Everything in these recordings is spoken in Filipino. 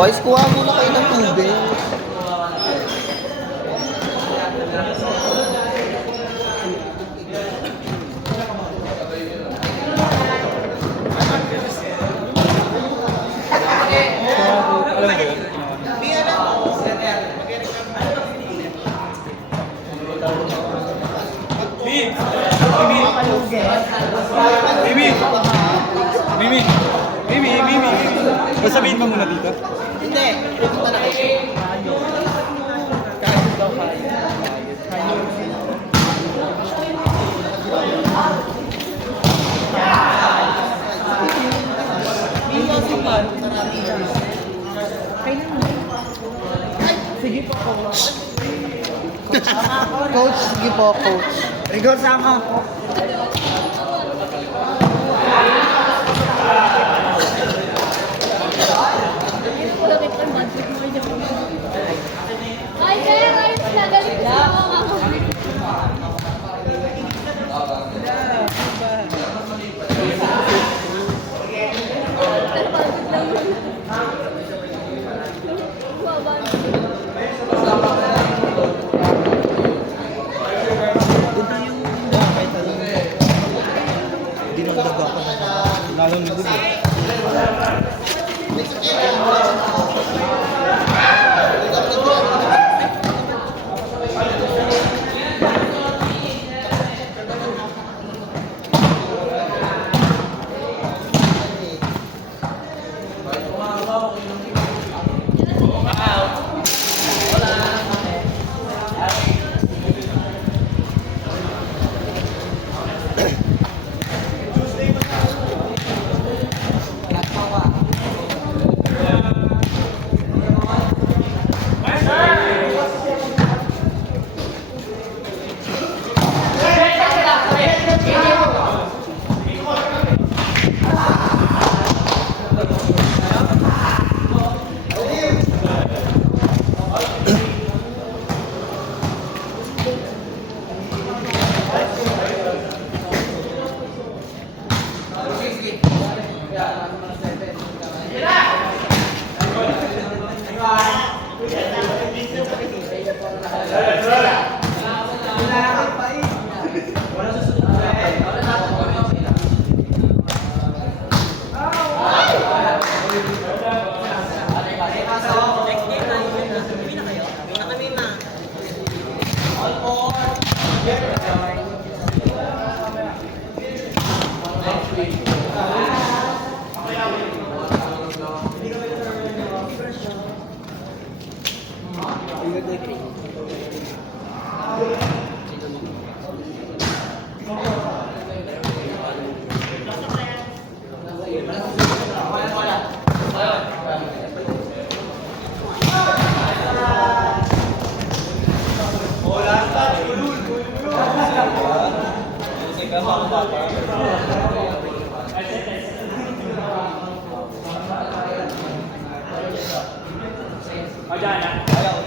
Boys, kuha muna kayo ng tubig. Mimi. Sabihin mo muna dito. Hindi, pupunta na ako. Kahit daw kaya. Sige po, coach. Coach, sige po, coach. Rigor, sama ako. Ay, kaya ngayon nagalit ko sa mama ko. Hindi naman nagaka na. Lalong nito eh.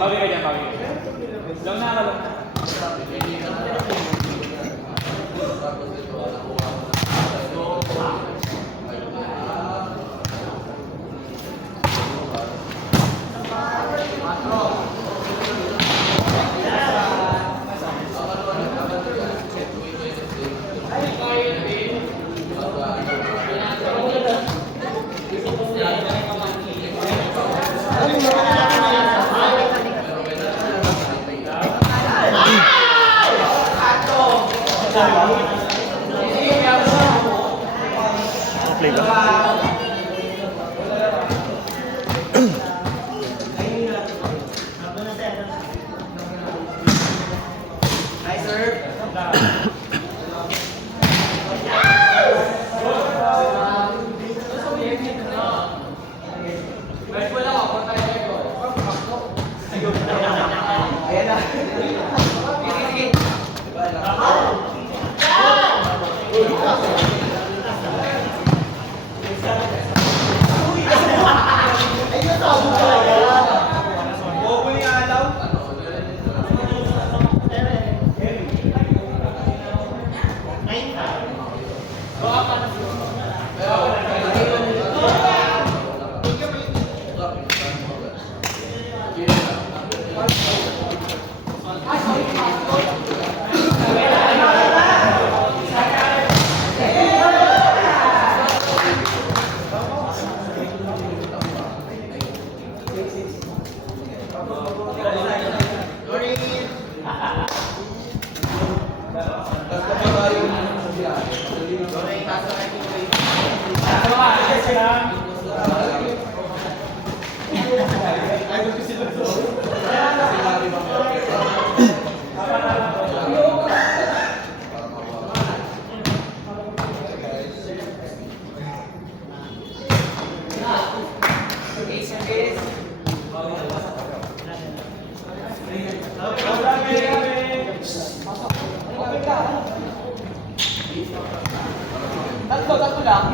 Bagay ka dyan. Lang na lang. Tatlo lang.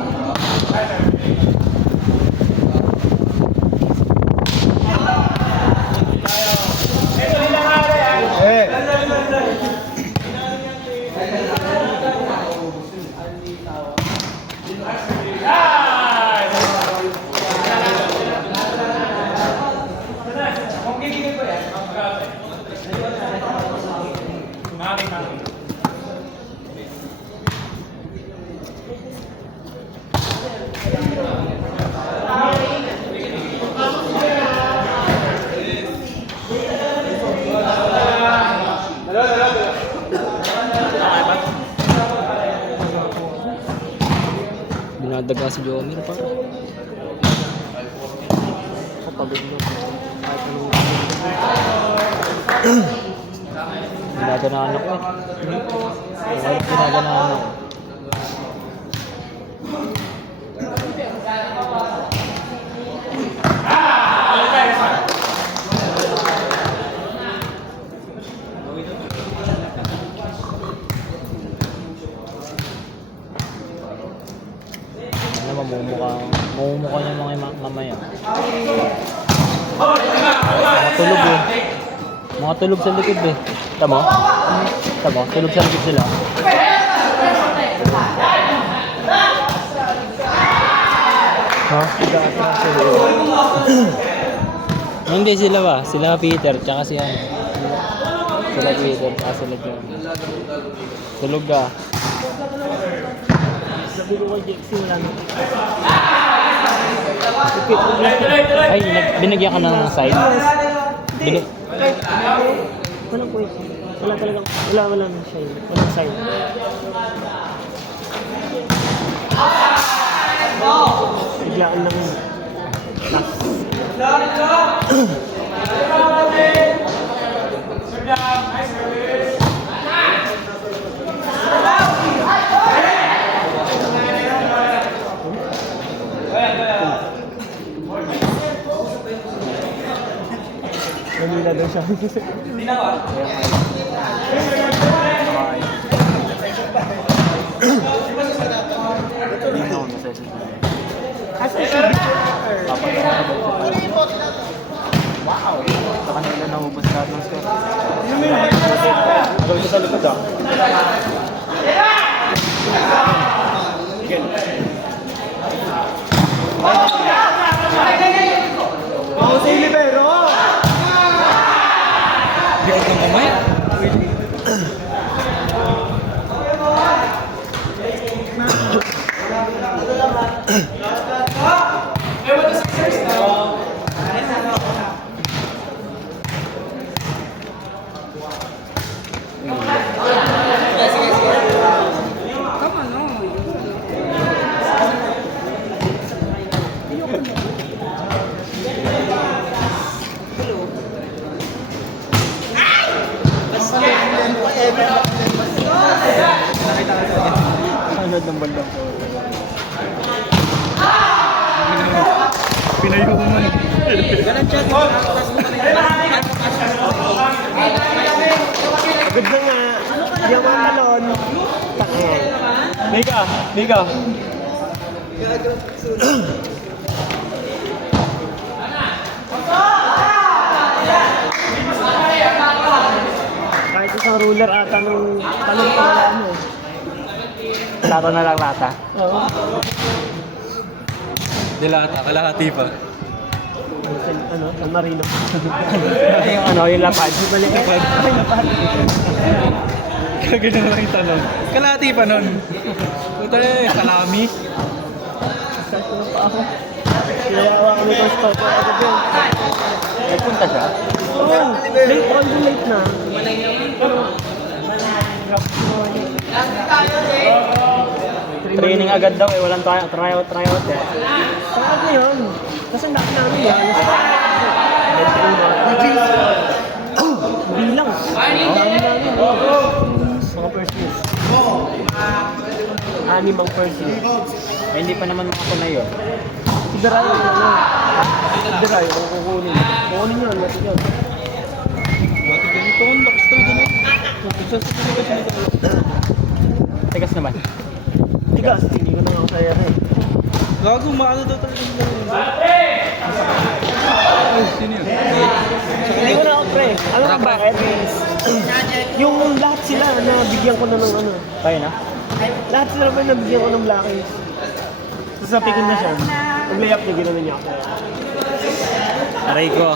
Dinadaga si Jomir pa. Kapagod na. Kahit anong ginaganaan ako eh. Kahit ginaganaan ako. Mamumukha niya mga mamaya. Mga tulog eh. Mga tulog sa likod eh. Tama? Tama? Tulog sa likod sila. Ha? Hindi sila ba? Sila Peter, tsaka si ano. Sila Peter, tsaka sila John. Tulog ka. Sabi ko kay Jexy, wala na. Ay, binigyan ka ng side? Walang point. Wala talagang, wala ng side. Walang side. Biglaan lang yun. Manila daw siya. Hindi na ba? Hindi na ako nasa wow! Sa kanila nahubos lahat ng score. Gawin ko sa likod ah. Si Libero! Bigat ng kamay? Sanod ng bandang ko. Pinayo ko man. Ganun siya. Agad na nga. Yung mga talon. Takay. Mika. Kahit isang ruler ata nung talong pa wala mo. Lata na lang lata. Oo. Di lata, kalahati pa. Ano? San Marino. Ay, yung ano, yung lapad. Balik. Ay, lapad. Kagano lang yung tanong. Kalati pa nun. Puta eh, salami. Start ko na pa ako. Kinayawa kami ng start ko agad yun. Nagpunta siya? Oo, late, all late na. Training agad daw eh, walang tryout eh. Saan na yun? Kasi ang dami namin yan. Bilang. Ang dami namin. Mga first years. 6 ang first year. Eh, hindi pa naman makakunay yun. Si Darayo, ano? Si Darayo, kung kukunin. Kukunin yun, natin yun. Tigas naman. Tigas, hindi ko na nga kaya rin. Gago, maano daw talaga yung laro. Sino yun? Hindi ko na ako pre. Ano ba bakit? Yung lahat sila, nabigyan ko na ng ano. Tayo na? Lahat sila ba nabigyan ko ng blackies? Tapos napikon na siya. Ang layup niya, ginawa niya ako. Aray ko.